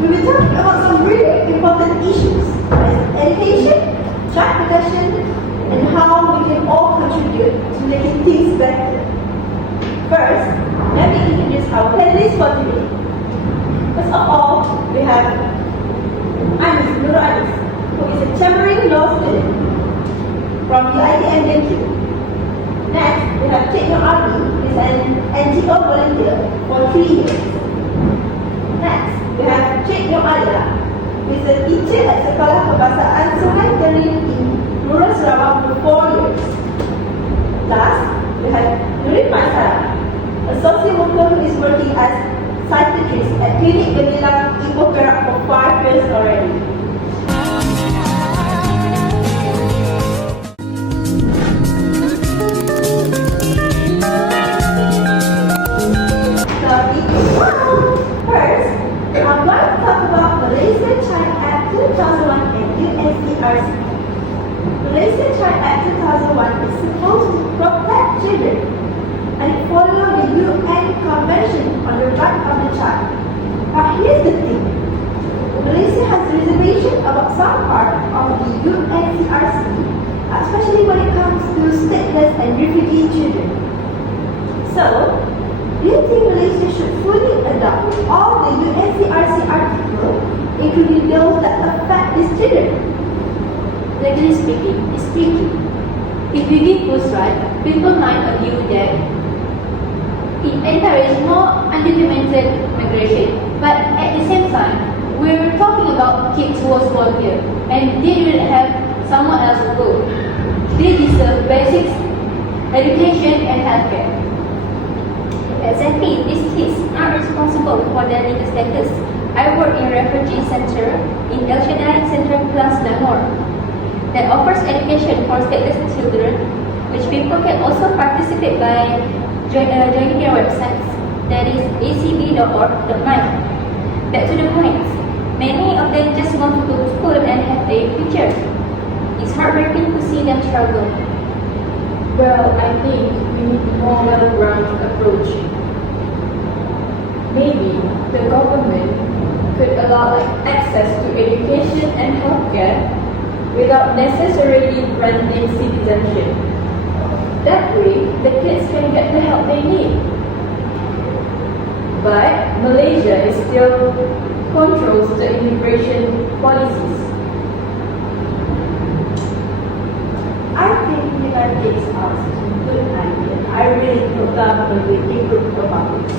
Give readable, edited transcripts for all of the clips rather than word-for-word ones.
We will talk about some really important issues like education, child protection, and how we can all contribute to making things better. First, let me introduce our panelists for today. First of all, we have Anis, Nur Anis, who is a Tamarind Law student from UiTM Denki. Next, we have Cik Nur Ardi, who is an NGO volunteer for 3 years. Next, we have Cik Nur Alia, who is a teacher at Sekolah Kebahasaan Sungai Tering in rural Sarawak for 4 years. Last, we have Nurin Maisara, a social worker who is working as psychiatrist at Klinik Gemilang Ipoh Perak for 5 years already. First, I'm going to talk about Malaysia Child Act 2001 and UNCRC. Malaysia Child Act 2001 is supposed to protect children and follow the UN Convention on the Right of the Child. But here's the thing. Malaysia has reservation about some part of the UNCRC, especially when it comes to stateless and refugee children. So, do you think Malaysia should fully adopt all the UNCRC articles, including those that affect these children? Legally speaking, it's tricky. If we give full strike, people might argue that it encourages more undocumented migration. But at the same time, we're talking about kids who was born here and they will have somewhere else to go. They deserve basic education and healthcare. Exactly, these kids are responsible for their legal status. I work in a refugee center in El Shaddai Central Plus Lahore that offers education for stateless children, which people can also participate by joining their websites, that is acb.org.my. Back to the point, many of them just want to go to school and have a future. It's heartbreaking to see them struggle. Well, I think we need a more well-grounded approach. Maybe the government could allow access to education and healthcare without necessarily granting citizenship. That way, the kids can get the help they need. But Malaysia still controls the immigration policies. I think United States are such a good idea. I really would love to improve about it.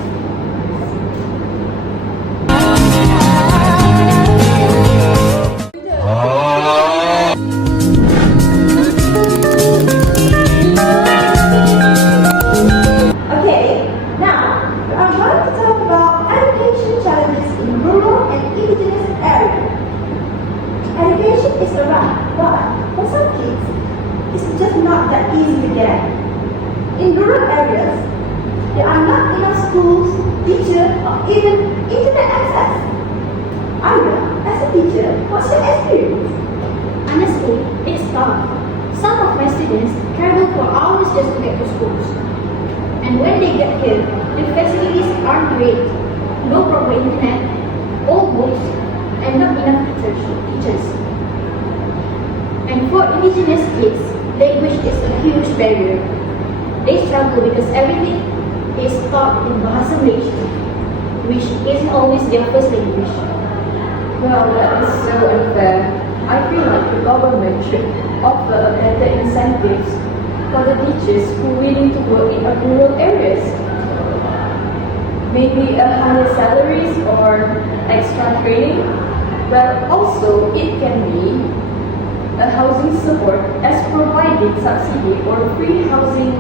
Okay, now I'm going to talk about education challenges in rural and indigenous areas. Education is a right, but for some kids, it's just not that easy to get. In rural areas, there are not enough schools, teachers, or even internet access. Arya, as a teacher, what's your experience? Honestly, it's tough. Some of my students travel for hours just to get to schools. And when they get here, the facilities aren't great. No proper internet, old books, and not enough teachers. And for indigenous kids, language is a huge barrier. They struggle because everything is taught in Bahasa Malaysia, which isn't always their first language. Well, that is so unfair. I feel like the government should offer better incentives for the teachers who are willing to work in rural areas. Maybe a higher salaries or extra training. But also it can be a housing support as providing subsidy or free housing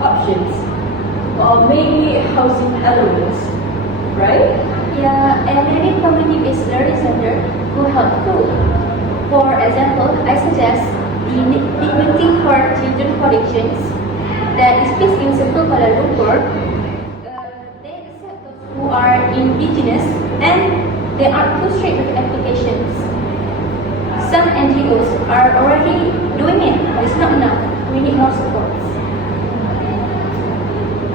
options, or maybe housing allowance, right? Yeah, and many community-based learning centers will help too. For example, I suggest the Dignity for Children Collections that is based in Sentul, Kuala Lumpur. They accept those who are indigenous and they aren't too strict with applications. Some NGOs are already doing it, but it's not enough. We need more support.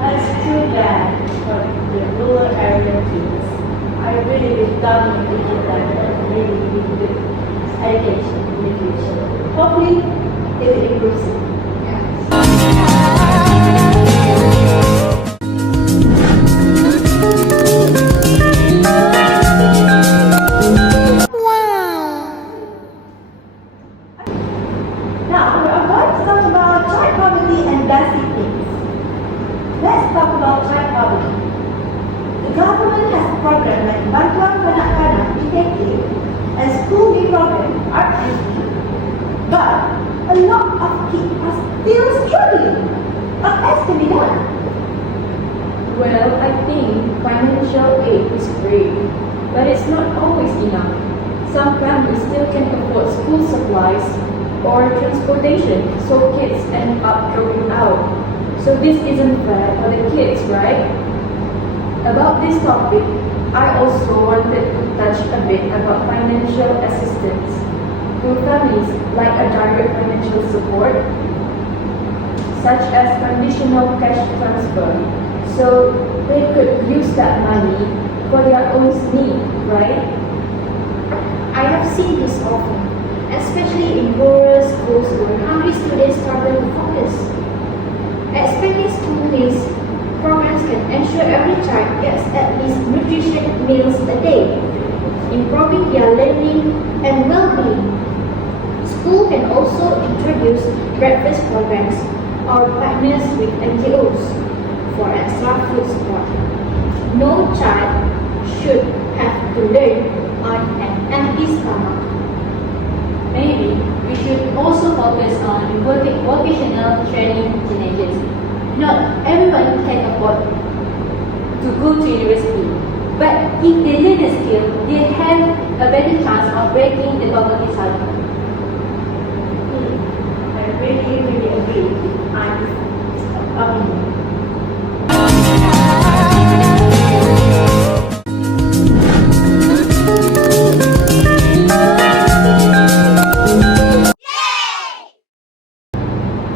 That's too bad for the rural area kids. I really wish government will give them a really, really good education in the future. Hopefully, it will improve soon. Now, we are going to talk about child poverty and basic things. Let's talk about child poverty. The government has a program like Bantuan Kanak-Kanak (BKK) and School Me program (RSP), but a lot of kids are still struggling. What else can be done? Well, I think financial aid is great, but it's not always enough. Some families still can afford school supplies or transportation, so kids end up dropping out. So this isn't fair for the kids, right? About this topic, I also wanted to touch a bit about financial assistance to families, like a direct financial support, such as conditional cash transfer, so they could use that money for their own need, right? I have seen this often, especially in rural schools where hungry students struggle to focus. Expanding school meals programs can ensure every child gets at least nutritious meals a day, improving their learning and well-being. School can also introduce breakfast programs or partners with NGOs for extra food support. No child should have to learn on an empty stomach. Maybe we should also focus on vocational training teenagers. Not everyone can afford to go to university, but if they learn a skill, they have a better chance of breaking the poverty cycle. I really agree with Anne's opinion.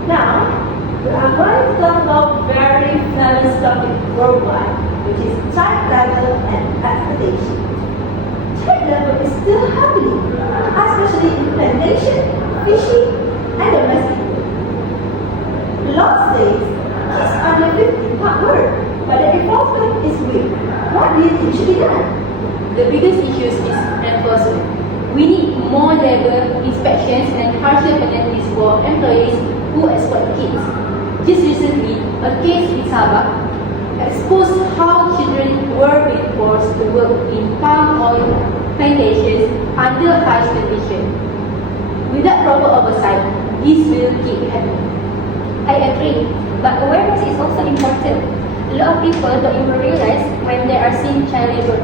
Now, we are going to talk about very famous topic worldwide, which is child labor and exploitation. Child labor is still happening, especially in plantation, fishing, and domestic work. The law says kids under 15 can't work, but the enforcement is weak. What do you think should be done? The biggest issue is enforcement. We need more labor inspections and harsher penalties for employees who exploit kids. Just recently, a case in Sabah exposed how children were being forced to work in palm oil plantations under harsh conditions. Without proper oversight, this will keep happening. I agree, but awareness is also important. A lot of people don't even realize when they are seeing child labor.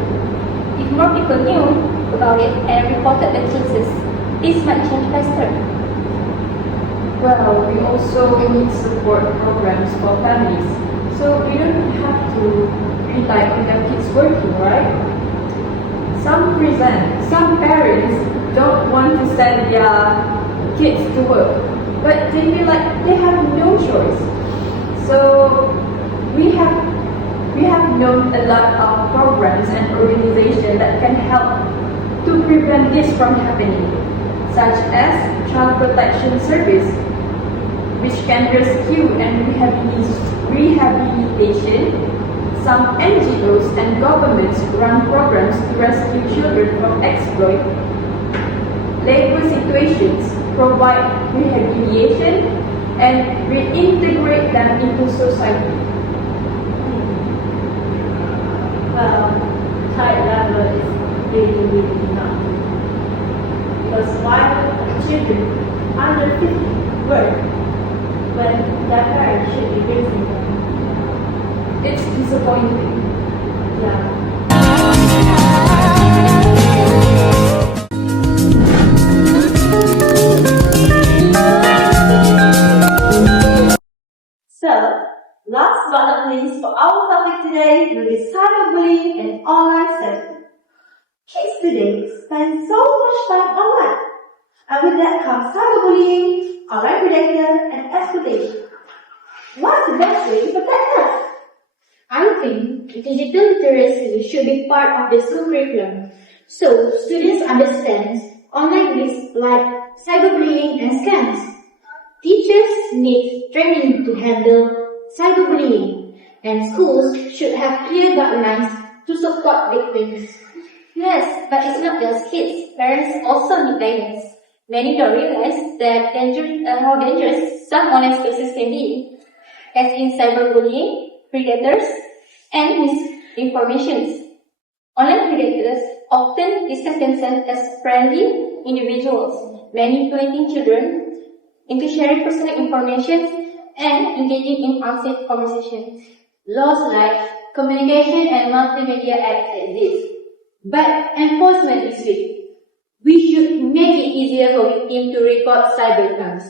If more people knew about it and reported the cases, this might change faster. Well, we also need support programs for families, so we don't have to rely on their kids working, right? Some parents don't want to send their kids to work, but they feel like they have no choice. So we have known a lot of programs and organizations that can help to prevent this from happening, such as Child Protection Service, which can rescue and rehabilitation. Some NGOs and governments run programs to rescue children from exploit, labor situations, provide rehabilitation, and reintegrate them into society. Well, child labor is really enough. Because why would children under 15 work when their parents should be raising them? It's disappointing. Yeah. So, last but not least, for our topic today will be cyberbullying and online safety. Kids today spend so much time online, and with that comes cyberbullying, online predator, and exploitation. What's the best way to protect us? I think digital literacy should be part of the school curriculum so students understand online risks like cyberbullying and scams. Teachers need training to handle cyberbullying, and schools should have clear guidelines to support victims. Yes, but it's not just kids. Parents also need guidance. Many don't realize that how dangerous some online spaces can be, as in cyberbullying, predators, and misinformations. Online predators often disguise themselves as friendly individuals, manipulating children into sharing personal information and engaging in unsafe conversations. Laws like communication and multimedia act exist, but enforcement is weak. We should make it easier for victims to report cybercrimes.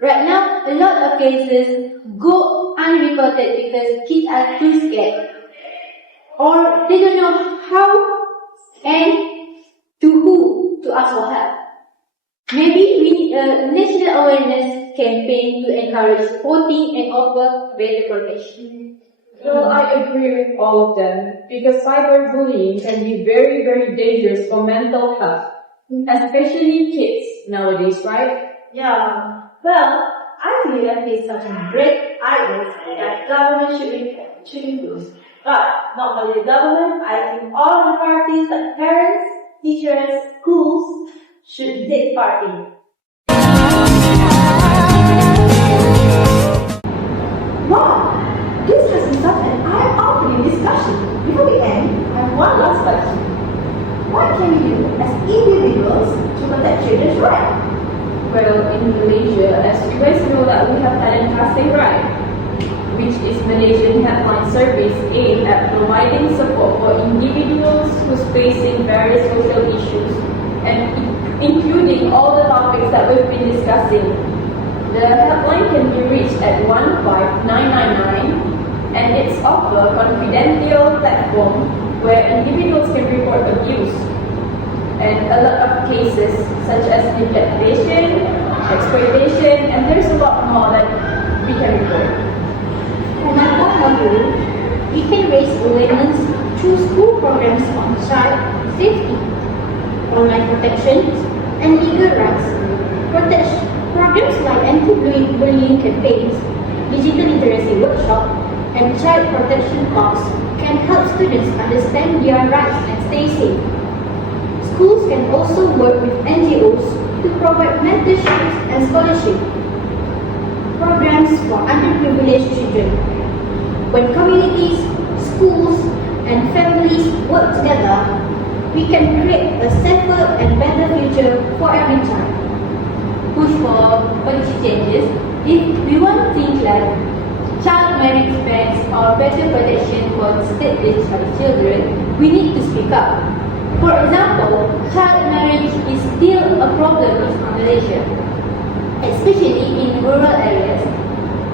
Right now, a lot of cases go unreported because kids are too scared, or they don't know how and to who to ask for help. Maybe we need a national awareness campaign to encourage reporting and offer better protection. Well, I agree with all of them because cyberbullying can be very, very dangerous for mental health, especially kids nowadays, right? Yeah, well, I think that is such a great idea that government should improve. But not only the government, I think all the parties like parents, teachers, schools should take part in. Wow, this has been such an eye-opening discussion. Before we end, I have one last question. What can we do as individuals to protect children's rights? Well, in Malaysia, as you guys know that we have Talent Casting Right, which is Malaysian helpline service aimed at providing support for individuals who's facing various social issues and including all the topics that we've been discussing. The helpline can be reached at 15999 and it's offer confidential platform where individuals can report abuse and a lot of cases such as neglectation, exploitation, and there's a lot more that we can report. From my point of view, we can raise awareness through school programs on child safety, online protection, and legal rights. Programs like anti-bullying campaigns, digital literacy workshop, and child protection talks can help students understand their rights and stay safe. Schools can also work with NGOs to provide mentorships and scholarship programs for underprivileged children. When communities, schools, and families work together, we can create a safer and better future for every child. Push for policy changes. If we want things like child marriage bans or better protection for stateless children, we need to speak up. For example, child marriage is still a problem in Malaysia, especially in rural areas.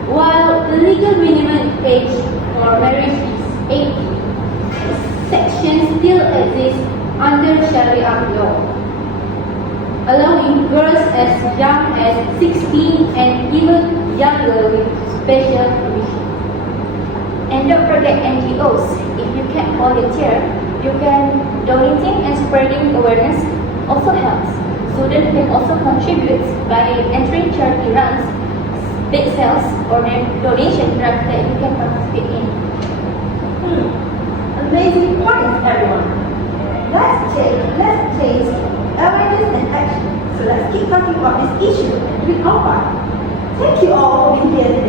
While the legal minimum age for marriage is 18, sections still exist under Sharia law, allowing girls as young as 16 and even younger with special permission. And don't forget NGOs. If you can't volunteer, you can donating and spreading awareness also helps. Students can also contribute by entering charity runs, bake sales, or donation drives that you can participate in. Amazing points, everyone. Let's change awareness and action. So let's keep talking about this issue and do it our part. Thank you all for being here today.